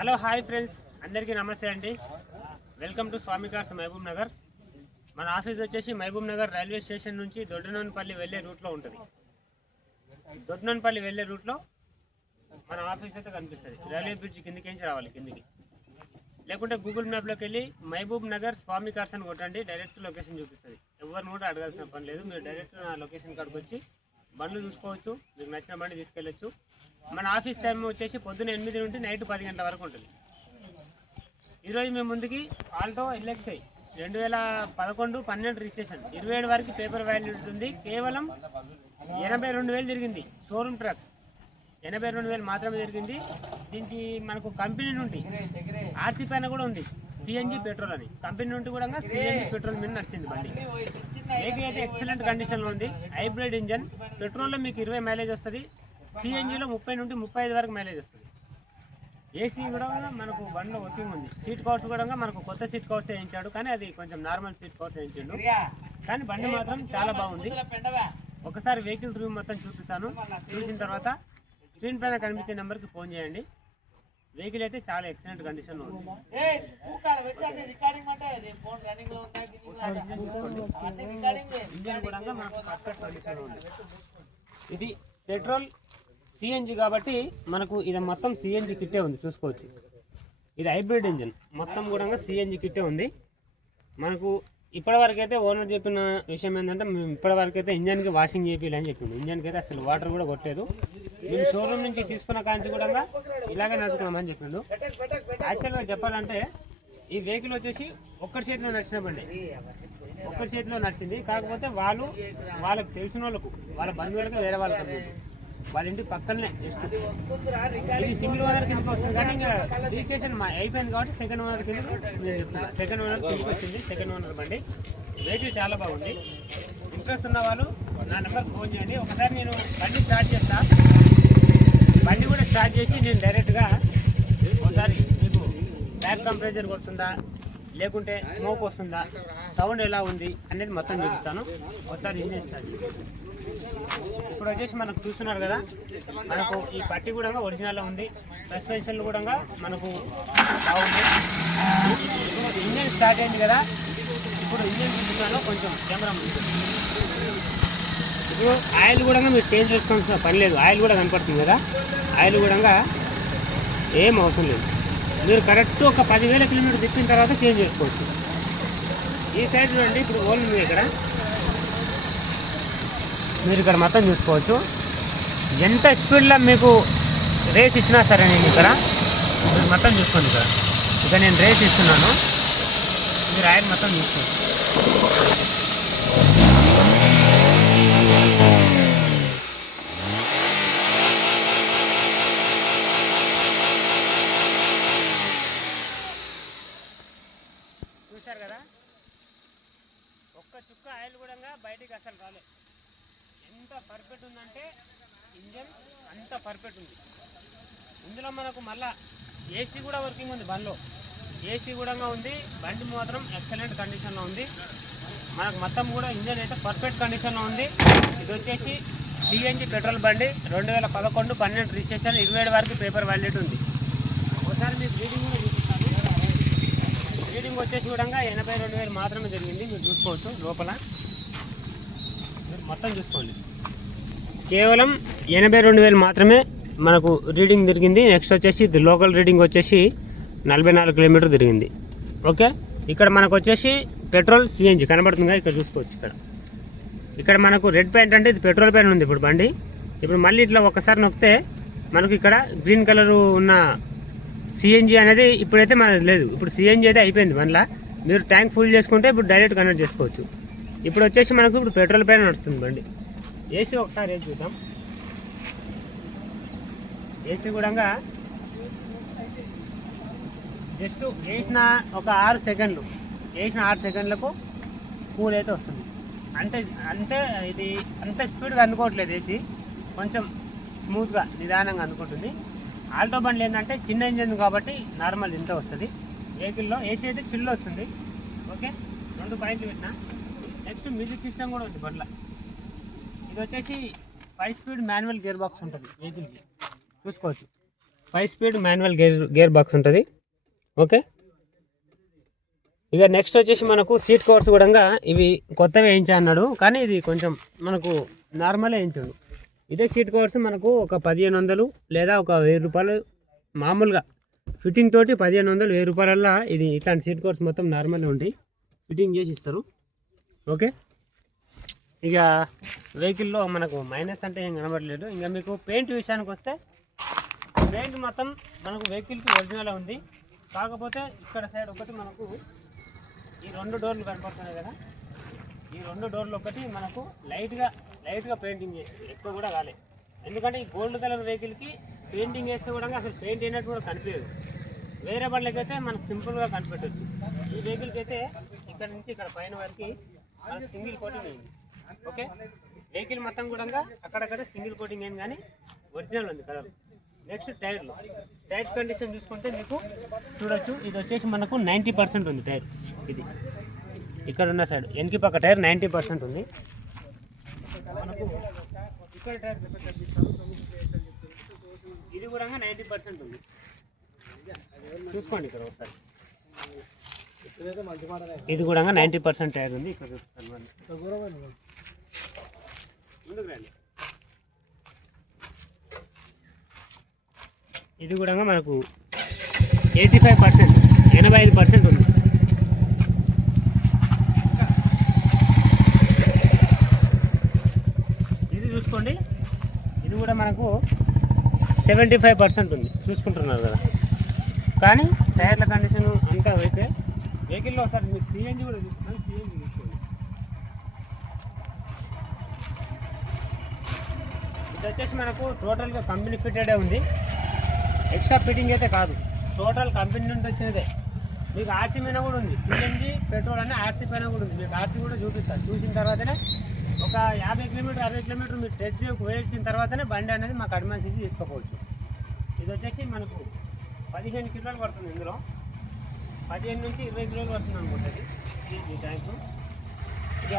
Hello hi friends, అందరికీ నమస్తే అండి. Welcome to Swami cars Mahabubnagar. మన ఆఫీస్ వచ్చేసి మహబూబ్ నగర్ రైల్వే స్టేషన్ నుంచి దొడ్డనోన్పల్లి వెళ్ళే రూట్లో ఉంటుంది. దొడ్డనోన్పల్లి వెళ్ళే రూట్లో మన ఆఫీస్ అయితే కనిపిస్తుంది. రైల్వే బ్రిడ్జ్ కిందికి రావాలి, కిందికి. లేకుంటే గూగుల్ మ్యాప్లోకి వెళ్ళి మహబూబ్ నగర్ స్వామి కార్స్ అని కొట్టండి, డైరెక్ట్ లొకేషన్ చూపిస్తుంది. ఎవరిని కూడా అడగాల్సిన పని లేదు. మీరు డైరెక్ట్ నా లొకేషన్ కాడికి వచ్చి బండ్లు చూసుకోవచ్చు, మీకు నచ్చిన బండి తీసుకెళ్ళచ్చు. మన ఆఫీస్ టైం వచ్చేసి పొద్దున్న 8 నుండి నైట్ 10 గంటల వరకు ఉంటుంది. ఈరోజు మేము ముందుకి ఆల్టో LXi 2011-12 రిజిస్ట్రేషన్ 27 వరకు పేపర్ వాల్యూ ఉంటుంది. కేవలం 82,000 తిరిగింది. షోరూమ్ ట్రక్ 82,000 మాత్రమే తిరిగింది. దీనికి మనకు కంపెనీ నుండి ఆర్సీ పైన కూడా ఉంది, CNG పెట్రోల్ అని. కంపెనీ నుండి కూడా CNG పెట్రోల్ మీద నడిచింది బండి. వెహికల్ అయితే ఎక్సలెంట్ కండిషన్లో ఉంది. హైబ్రిడ్ ఇంజన్, పెట్రోల్లో మీకు 20 మైలేజ్ వస్తుంది. CNGలో 30 నుండి 35 వరకు మైలేజ్ వస్తుంది. AC కూడా మనకు బండిలో వర్కింగ్ ఉంది. సీట్ కవర్స్ కూడా మనకు కొత్త సీట్ కవర్స్ వేయించాడు, కానీ అది కొంచెం నార్మల్ సీట్ కవర్స్ వేయించాడు. కానీ బండి మాత్రం చాలా బాగుంది. ఒకసారి వెహికల్ రివ్యూ మొత్తం చూపిస్తాను. చూసిన తర్వాత స్క్రీన్ పైన కనిపించే నెంబర్కి ఫోన్ చేయండి. వెహికల్ అయితే చాలా ఎక్సలెంట్ కండిషన్లో ఉంది. ఇంజన్ కూడా మనకు పర్ఫెక్ట్ కండిషన్లో ఉంది. ఇది పెట్రోల్ CNG కాబట్టి మనకు ఇది మొత్తం CNG కిట్టే ఉంది, చూసుకోవచ్చు. ఇది హైబ్రిడ్ ఇంజన్, మొత్తం కూడా CNG కిట్టే ఉంది. మనకు ఇప్పటివరకు అయితే ఓనర్ చెప్పిన విషయం ఏంటంటే, మేము ఇప్పటివరకు అయితే ఇంజన్కి వాషింగ్ చేయాలని చెప్పింది. ఇంజన్కి అయితే అసలు వాటర్ కూడా కొట్టలేదు. మేము షోరూమ్ నుంచి తీసుకున్న కాంచి కూడా ఇలాగే నడుపుకున్నామని చెప్పిండు. యాక్చువల్గా చెప్పాలంటే ఈ వెహికల్ వచ్చేసి ఒక్కరి చేతిలో నడిచిన బండి, ఒక్కరి చేతిలో నడిచింది. కాకపోతే వాళ్ళకి తెలిసిన వాళ్ళకు, వాళ్ళ బంధువులకు, వేరే వాళ్ళకి, వాళ్ళ ఇంటి పక్కనే జస్ట్ ఇది సింగిల్ ఓనర్ కిందకి వస్తుంది. కానీ ఇంకా రిజిస్ట్రేషన్ అయిపోయింది కాబట్టి సెకండ్ ఓనర్ కింద నేను చెప్తున్నా. సెకండ్ ఓనర్ కిందకి వచ్చింది, సెకండ్ ఓనర్ బండి. వెహికల్ చాలా బాగుంది. ఇంట్రెస్ట్ ఉన్న వాళ్ళు నా నెంబర్కి ఫోన్ చేయండి. ఒకసారి నేను బండి స్టార్ట్ చేస్తా. బండి కూడా స్టార్ట్ చేసి నేను డైరెక్ట్గా ఒకసారి మీకు బ్యాక్ టెంపరేచర్ కొడుతుందా, లేకుంటే స్మోక్ వస్తుందా, సౌండ్ ఎలా ఉంది అనేది మొత్తం చూపిస్తాను. ఒకసారి ఇంజన్ స్టార్ట్ చేస్తాను. ఇప్పుడు వచ్చేసి మనకు చూస్తున్నారు కదా, మనకు ఈ పట్టి కూడా ఒరిజినల్లో ఉంది. సస్పెన్షన్లు కూడా మనకు బాగుంది. ఇప్పుడు ఇంజన్ స్టార్ట్ అయింది కదా, ఇప్పుడు ఇంజన్ చూపిస్తాను. కొంచెం కెమెరా ఉంది. ఇప్పుడు ఆయిల్ కూడా మీరు చేంజ్ చేసుకోవాల్సిన పని లేదు. ఆయిల్ కూడా కనపడుతుంది కదా, ఆయిల్ కూడా ఏం అవసరం లేదు. మీరు కరెక్ట్ ఒక 10,000 కిలోమీటర్ తిప్పిన తర్వాత చేంజ్ చేసుకోవచ్చు. ఈ సైడ్ చూడండి, ఇప్పుడు ఓల్ ఉంది ఇక్కడ, మీరు ఇక్కడ మొత్తం చూసుకోవచ్చు. ఎంత స్పీడ్లో మీకు రేస్ ఇచ్చినా సరే, నేను ఇక్కడ మీరు మొత్తం చూసుకోండి. ఇక్కడ నేను రేస్ ఇస్తున్నాను, మీరు ఆయిల్ మొత్తం చూసుకోండి. చూశారు కదా, ఒక్క చుక్క ఆయిల్ కూడా బయటికి అసలు రాలేదు. ఎంత పర్ఫెక్ట్ ఉందంటే ఇంజన్ అంత పర్ఫెక్ట్ ఉంది. ఇందులో మనకు మళ్ళీ AC కూడా వర్కింగ్ ఉంది. బండిలో AC కూడా ఉంది. బండి మాత్రం ఎక్సలెంట్ కండిషన్లో ఉంది. మనకు మొత్తం కూడా ఇంజన్ అయితే పర్ఫెక్ట్ కండిషన్లో ఉంది. ఇది వచ్చేసి CNG పెట్రోల్ బండి, 2011-12 రిజిస్ట్రేషన్, 27 వరకు పేపర్ వ్యాలిడిటీ ఉంది. ఒకసారి మీకు రీడింగ్ కూడా చూపిస్తాను. రీడింగ్ వచ్చేసి కూడా 82,000 మాత్రమే జరిగింది. మీరు చూసుకోవచ్చు. లోపల మొత్తం చూసుకోండి, కేవలం 82,000 మాత్రమే మనకు రీడింగ్ తిరిగింది. నెక్స్ట్ వచ్చేసి లోకల్ రీడింగ్ వచ్చేసి 44 కిలోమీటర్ తిరిగింది. ఓకే, ఇక్కడ మనకు వచ్చేసి పెట్రోల్ CNG కనబడుతుందిగా, ఇక్కడ చూసుకోవచ్చు. ఇక్కడ మనకు రెడ్ ప్యాంట్ అంటే ఇది పెట్రోల్ ప్యాంట్ ఉంది ఇప్పుడు బండి. ఇప్పుడు మళ్ళీ ఇట్లా ఒకసారి నొక్కితే మనకు ఇక్కడ గ్రీన్ కలర్ ఉన్న CNG అనేది ఇప్పుడైతే మనది లేదు. ఇప్పుడు CNG అయితే అయిపోయింది బండిలో. మీరు ట్యాంక్ ఫుల్ చేసుకుంటే ఇప్పుడు డైరెక్ట్ కనెక్ట్ చేసుకోవచ్చు. ఇప్పుడు వచ్చేసి మనకు ఇప్పుడు పెట్రోల్ పైన నడుస్తుంది బండి. AC ఒకసారి వేసి చూద్దాం. AC కూడా జస్ట్ వేసిన ఒక 6 సెకండ్లు, వేసిన 6 సెకండ్లకు కూల్ అయితే వస్తుంది. అంటే ఇది అంత స్పీడ్గా అందుకోవట్లేదు. AC కొంచెం స్మూత్గా నిదానంగా అందుకుంటుంది. ఆల్టో బండ్లు ఏంటంటే చిన్న ఇంజన్ కాబట్టి నార్మల్ ఇంత వస్తుంది. వెహికల్లో AC అయితే చిల్లు వస్తుంది. ఓకే, 2 పాయింట్లు పెట్టినా. నెక్స్ట్ మ్యూజిక్ సిస్టమ్ కూడా ఉంది బండ్ల. ఇది వచ్చేసి 5 స్పీడ్ మాన్యువల్ గేర్ బాక్స్ ఉంటుంది వెహికల్కి, చూసుకోవచ్చు. 5 స్పీడ్ మాన్యువల్ గేర్ బాక్స్ ఉంటుంది. ఓకే, ఇక నెక్స్ట్ వచ్చేసి మనకు సీట్ కవర్స్ కూడా ఇవి కొత్తవి వేయించా అన్నాడు, కానీ ఇది కొంచెం మనకు నార్మల్ వేయించాడు. ఇదే సీట్ కవర్స్ మనకు ఒక 1500 లేదా ఒక 1000 రూపాయలు మామూలుగా ఫిట్టింగ్ తోటి 1500 1000 రూపాయలల్లో ఇది ఇట్లాంటి సీట్ కవర్స్ మొత్తం నార్మల్గా ఉంటాయి, ఫిట్టింగ్ చేసి ఇస్తారు. ఓకే, ఇక వెహికల్లో మనకు మైనస్ అంటే ఏం కనబడలేదు. ఇంకా మీకు పెయింట్ విషయానికి వస్తే పెయింట్ మొత్తం మనకు వెహికల్కి ఒరిజినల్ ఉంది. కాకపోతే ఇక్కడ సైడ్ ఒకటి మనకు ఈ 2 డోర్లు కనపడుతున్నాయి కదా, ఈ 2 డోర్లు ఒకటి మనకు లైట్గా పెయింటింగ్ చేసి ఎక్కువ కూడా కాలేదు. ఎందుకంటే ఈ గోల్డ్ కలర్ వెహికల్కి పెయింటింగ్ వేస్తే కూడా అసలు పెయింట్ అయినట్టు కూడా కనిపించదు. వేరే బండ్లకైతే మనకు సింపుల్గా కనిపెట్టవచ్చు. ఈ వెహికల్కి అయితే ఇక్కడ నుంచి ఇక్కడ పైన వరకు మనకు సింగిల్ కోటింగ్ అయింది. ఓకే, వెహికల్ మొత్తం కూడా అక్కడక్కడ సింగిల్ కోటింగ్ అయింది, కానీ ఒరిజినల్ ఉంది కలర్. నెక్స్ట్ టైర్ కండిషన్ చూసుకుంటే మీకు చూడొచ్చు, ఇది వచ్చేసి మనకు 90% ఉంది టైర్. ఇది ఇక్కడ ఉన్న సైడ్ వెనక పక్క టైర్ 90% ఉంది. మనకు ఇక్కడ టైర్ ఇది కూడా 90% ఉంది. చూసుకోండి ఇక్కడ ఒకసారి, ఇది కూడా 90% టైర్ ఉంది. ఇక్కడ ఇది కూడా మనకు 85% 85% ఉంది. ఇది చూసుకోండి, ఇది కూడా మనకు 75% ఉంది. చూసుకుంటున్నారు కదా, కానీ టైర్ల కండిషన్ అంతా అయితే వెహికల్లో ఒకసారి మీకు సిఎన్జి కూడా చూస్తున్నాను. సిఎన్జి చూసుకోండి, ఇది వచ్చేసి మనకు టోటల్గా కంపెనీ ఫిట్టెడే ఉంది, ఎక్స్ట్రా ఫిట్టింగ్ అయితే కాదు, టోటల్ కంపెనీ నుండి వచ్చినదే. మీకు ఆర్సీ పైన కూడా ఉంది, సిఎన్జి పెట్రోల్ అనే ఆర్సీ పైన కూడా ఉంది. మీకు ఆర్సీ కూడా చూపిస్తారు. చూసిన తర్వాతనే ఒక 50 కిలోమీటర్ 60 కిలోమీటర్ మీరు టెస్ట్ డ్రైవ్కి వేయించిన తర్వాతనే బండి అనేది మాకు అడ్వాన్స్ ఇచ్చి తీసుకోవచ్చు. ఇది వచ్చేసి మనకు 15 కిలోలు పడుతుంది. ఇందులో 15 నుంచి 20 కిలోలు పడుతుంది అనుకుంటుంది ఈ ట్యాంకు. ఇక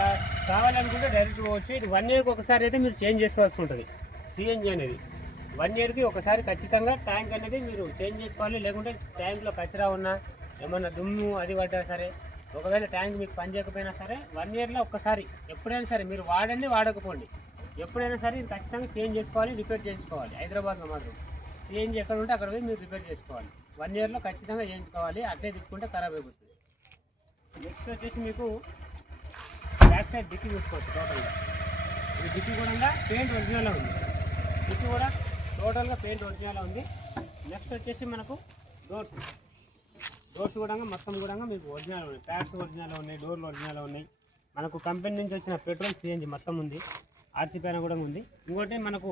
కావాలనుకుంటే డైరెక్ట్ పోవచ్చు. ఇది 1 ఇయర్కి ఒకసారి అయితే మీరు చేంజ్ చేసుకోవాల్సి ఉంటుంది. సిఎన్జి అనేది 1 ఇయర్కి ఒకసారి ఖచ్చితంగా ట్యాంక్ అనేది మీరు చేంజ్ చేసుకోవాలి. లేకుంటే ట్యాంక్లో కచరా ఉన్నా ఏమన్నా దుమ్ము అది పడ్డా సరే, ఒకవేళ ట్యాంక్ మీకు పని చేయకపోయినా సరే 1 ఇయర్లో ఒక్కసారి ఎప్పుడైనా సరే మీరు వాడండి వాడకపోండి, ఎప్పుడైనా సరే ఇది ఖచ్చితంగా చేంజ్ చేసుకోవాలి, రిపేర్ చేసుకోవాలి. హైదరాబాద్లో మాత్రం సిఎన్జి ఎక్కడ ఉంటే అక్కడ పోయి మీరు రిపేర్ చేసుకోవాలి. 1 ఇయర్లో ఖచ్చితంగా చేయించుకోవాలి, అట్లే తిప్పుకుంటే ఖరాబ్ అయిపోతుంది. నెక్స్ట్ వచ్చేసి మీకు బ్యాక్ సైడ్ డిక్కీ చూసుకోవచ్చు. టోటల్గా ఈ డిక్కీ కూడా పెయింట్ ఒరిజినల్ ఉంది. డిక్కీ కూడా టోటల్గా పెయింట్ ఒరిజినల్ ఉంది. నెక్స్ట్ వచ్చేసి మనకు డోర్స్ కూడా మొత్తం కూడా మీకు ఒరిజినల్ ఉన్నాయి. ప్యాడ్స్ ఒరిజినల్ ఉన్నాయి, డోర్లు ఒరిజినల్ ఉన్నాయి. మనకు కంపెనీ నుంచి వచ్చిన పెట్రోల్ సిఎన్జి మొత్తం ఉంది, ఆర్సీ పైన కూడా ఉంది. ఇంకోటి మనకు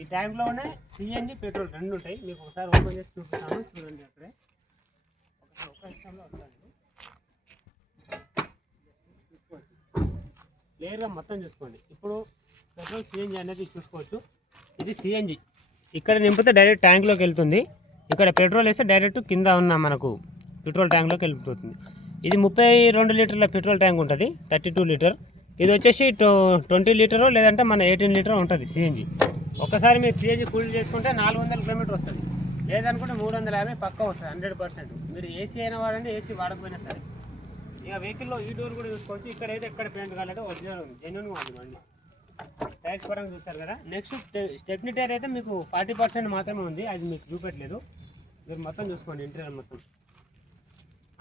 ఈ ట్యాంక్లోనే సిఎన్జి పెట్రోల్ 2 ఉంటాయి. మీకు ఒకసారి ఓపెన్ చేసి చూపిస్తాను, చూడండి. అక్కడే ఒక నిమిషంలో వస్తాను, చూసుకోవచ్చు. క్లియర్గా మొత్తం చూసుకోండి. ఇప్పుడు పెట్రోల్ సిఎన్జి అనేది చూసుకోవచ్చు. ఇది సిఎన్జి ఇక్కడ నింపితే డైరెక్ట్ ట్యాంక్లోకి వెళ్తుంది. ఇక్కడ పెట్రోల్ వేస్తే డైరెక్ట్ కింద ఉన్న మనకు పెట్రోల్ ట్యాంక్లోకి వెళ్ళిపోతుంది. ఇది 32 లీటర్ల పెట్రోల్ ట్యాంక్ ఉంటుంది, 32 లీటర్. ఇది వచ్చేసి 20 లీటరు లేదంటే మన 18 లీటర్ ఉంటుంది సిఎన్జి. ఒకసారి మీరు సిఎన్జి ఫుల్ చేసుకుంటే 400 కిలోమీటర్ వస్తుంది, లేదనుకుంటే 350 పక్కా వస్తుంది 100%. మీరు ఏసీ అయినా వాడండి, ఏసీ వాడకపోయినా సరే. ఇక వెహికల్లో ఈ డోర్ కూడా చూసుకోవచ్చు. ఇక్కడైతే ఎక్కడ పెయింట్ కాలేదు, ఒరిజినల్ ఉంది, జెన్యూన్గా ఉంది బండి. టైర్స్ పరంగా చూస్తారు కదా. నెక్స్ట్ స్టెప్నీ టైర్ అయితే మీకు 40% మాత్రమే ఉంది, అది మీకు చూపెట్టలేదు. మీరు మొత్తం చూసుకోండి, ఇంటీరియర్ మొత్తం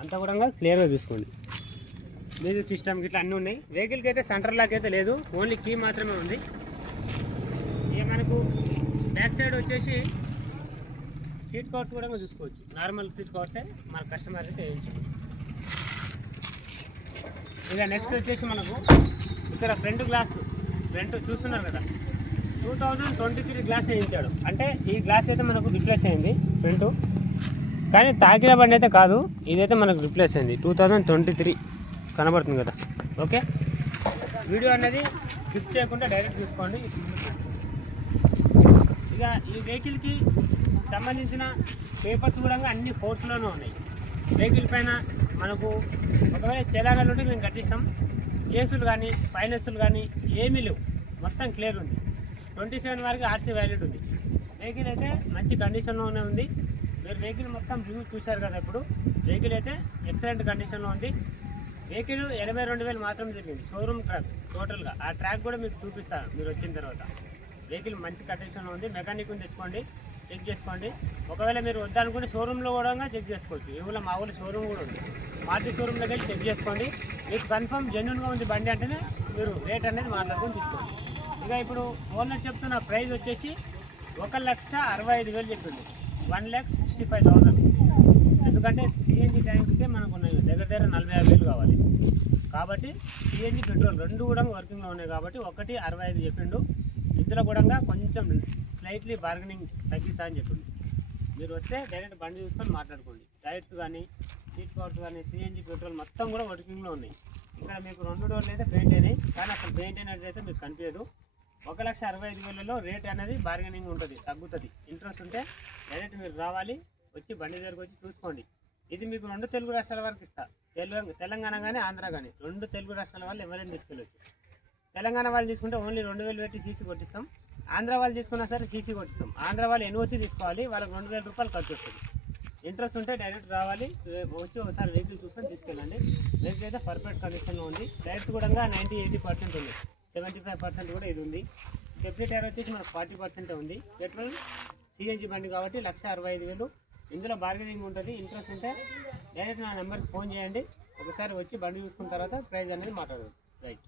అంతా కూడా క్లియర్గా చూసుకోండి. మ్యూజిక్ సిస్టమ్ ఇట్లా అన్నీ ఉన్నాయి. వెహికల్కి అయితే సెంటర్ లాక్ అయితే లేదు, ఓన్లీ కీ మాత్రమే ఉంది. ఇక మనకు బ్యాక్ సైడ్ వచ్చేసి సీట్ కవర్స్ కూడా చూసుకోవచ్చు. నార్మల్ సీట్ కవర్సే మన కస్టమర్ అయితే వేయించాము. ఇక నెక్స్ట్ వచ్చేసి మనకు ఇక్కడ ఫ్రంట్ చూస్తున్నారు కదా, 2023 గ్లాస్ వేయించాడు. అంటే ఈ గ్లాస్ అయితే మనకు రిప్లేస్ అయింది ఫ్రంట్, కానీ తాకిన బండి అయితే కాదు, ఇదైతే మనకు రిప్లేస్ అయింది. 2023 కనబడుతుంది కదా. ఓకే, వీడియో అనేది స్కిప్ చేయకుండా డైరెక్ట్ చూసుకోండి. ఇక ఈ వెహికల్కి సంబంధించిన పేపర్స్ కూడా అన్ని ఫోర్స్లోనే ఉన్నాయి. వెహికల్ పైన మనకు ఒకవేళ చలానాలు ఉంటే మేము కట్టిస్తాం. కేసులు కానీ ఫైనాన్సులు కానీ ఏమీ లేవు, మొత్తం క్లియర్ ఉంది. 27 వరకు ఆర్సీ వ్యాలిడ్ ఉంది. వెహికల్ అయితే మంచి కండిషన్లోనే ఉంది. మీరు వెహికల్ మొత్తం రివ్యూ చూశారు కదా. ఇప్పుడు వెహికల్ అయితే ఎక్సలెంట్ కండిషన్లో ఉంది. వెహికల్ 82,000 మాత్రం తిరిగింది. షోరూమ్ ట్రాక్ టోటల్గా. ఆ ట్రాక్ కూడా మీకు చూపిస్తాను మీరు వచ్చిన తర్వాత. వెహికల్ మంచి కండిషన్లో ఉంది. మెకానిక్ని తెచ్చుకోండి, చెక్ చేసుకోండి. ఒకవేళ మీరు వద్దనుకుంటే షోరూంలో కూడా చెక్ చేసుకోవచ్చు. ఇవాళ మా ఊళ్ళో షోరూమ్ కూడా ఉంది. మారుతి షోరూంలోకి వెళ్ళి చెక్ చేసుకోండి. మీకు కన్ఫర్మ్ జెన్యున్గా ఉంది బండి అంటేనే మీరు రేట్ అనేది మాట్లాడుకొని తీసుకోండి. ఇక ఇప్పుడు ఓనర్ చెప్తున్న ప్రైస్ వచ్చేసి 1,65,000 చెప్పింది. 1,65,000. ఎందుకంటే సిఎన్జి ట్యాంక్స్కే మనకు ఉన్నాయి దగ్గర 45,000 కావాలి. కాబట్టి సిఎన్జి పెట్రోల్ రెండు కూడా వర్కింగ్లో ఉన్నాయి. కాబట్టి 1,65,000 చెప్పిండు. ఇందులో కూడా కొంచెం స్లైట్లీ బార్గెనింగ్ తగ్గిస్తా అని చెప్పిండు. మీరు వస్తే డైరెక్ట్ బండి చూసుకొని మాట్లాడుకోండి. టైర్స్ కానీ, సీట్ కవర్స్ కానీ, సిఎన్జి పెట్రోల్ మొత్తం కూడా వర్కింగ్లో ఉన్నాయి. ఇక్కడ మీకు 2 డోర్లు అయితే పెయింట్ అయినాయి, కానీ అసలు పెయింట్ అయినట్లయితే మీకు కనిపించదు. 1,65,000 రేట్ అనేది బార్గెనింగ్ ఉంటుంది, తగ్గుతుంది. ఇంట్రెస్ట్ ఉంటే డైరెక్ట్ మీరు రావాలి, వచ్చి బండి దగ్గరకు వచ్చి చూసుకోండి. ఇది మీకు 2 తెలుగు రాష్ట్రాల వరకు ఇస్తా. తెలంగాణ కానీ ఆంధ్ర కానీ 2 తెలుగు రాష్ట్రాల వాళ్ళు ఎవరైనా తీసుకెళ్ళచ్చు. తెలంగాణ వాళ్ళు తీసుకుంటే ఓన్లీ 2,000 పెట్టి సీసీ కొట్టిస్తాం. ఆంధ్ర వాళ్ళు తీసుకున్నా సరే సీసీ కొట్టిస్తాం. ఆంధ్ర వాళ్ళు ఎన్ఓసీ తీసుకోవాలి, వాళ్ళకి 2,000 రూపాయలు ఖర్చు వస్తుంది. ఇంట్రెస్ట్ ఉంటే డైరెక్ట్ రావాలి, వచ్చి ఒకసారి వెహికల్ చూసుకొని తీసుకెళ్ళండి. వెహికల్ అయితే పర్ఫెక్ట్ కండిషన్లో ఉంది. టైర్స్ కూడా 90-80% ఉంది. 75% కూడా ఇది ఉంది. డెప్యూటీ టైర్ వచ్చేసి మనకు 40% ఉంది. పెట్రోల్ సిఎన్జి బండి కాబట్టి 1,65,000. ఇందులో బార్గెనింగ్ ఉంటుంది. ఇంట్రెస్ట్ ఉంటే డైరెక్ట్ నా నెంబర్కి ఫోన్ చేయండి. ఒకసారి వచ్చి బండి చూసుకున్న తర్వాత ప్రైస్ అనేది మాట్లాడదు. రైట్.